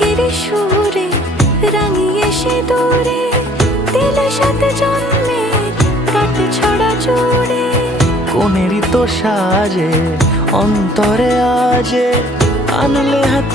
মেঘের সুরে, রাঙিয়ে সে দূরে দিলে সাথে জন্মে কাটে ছড়া জোরে কোনেরই তো সাজে, অন্তরে আজে, আনলে হ্যাঁ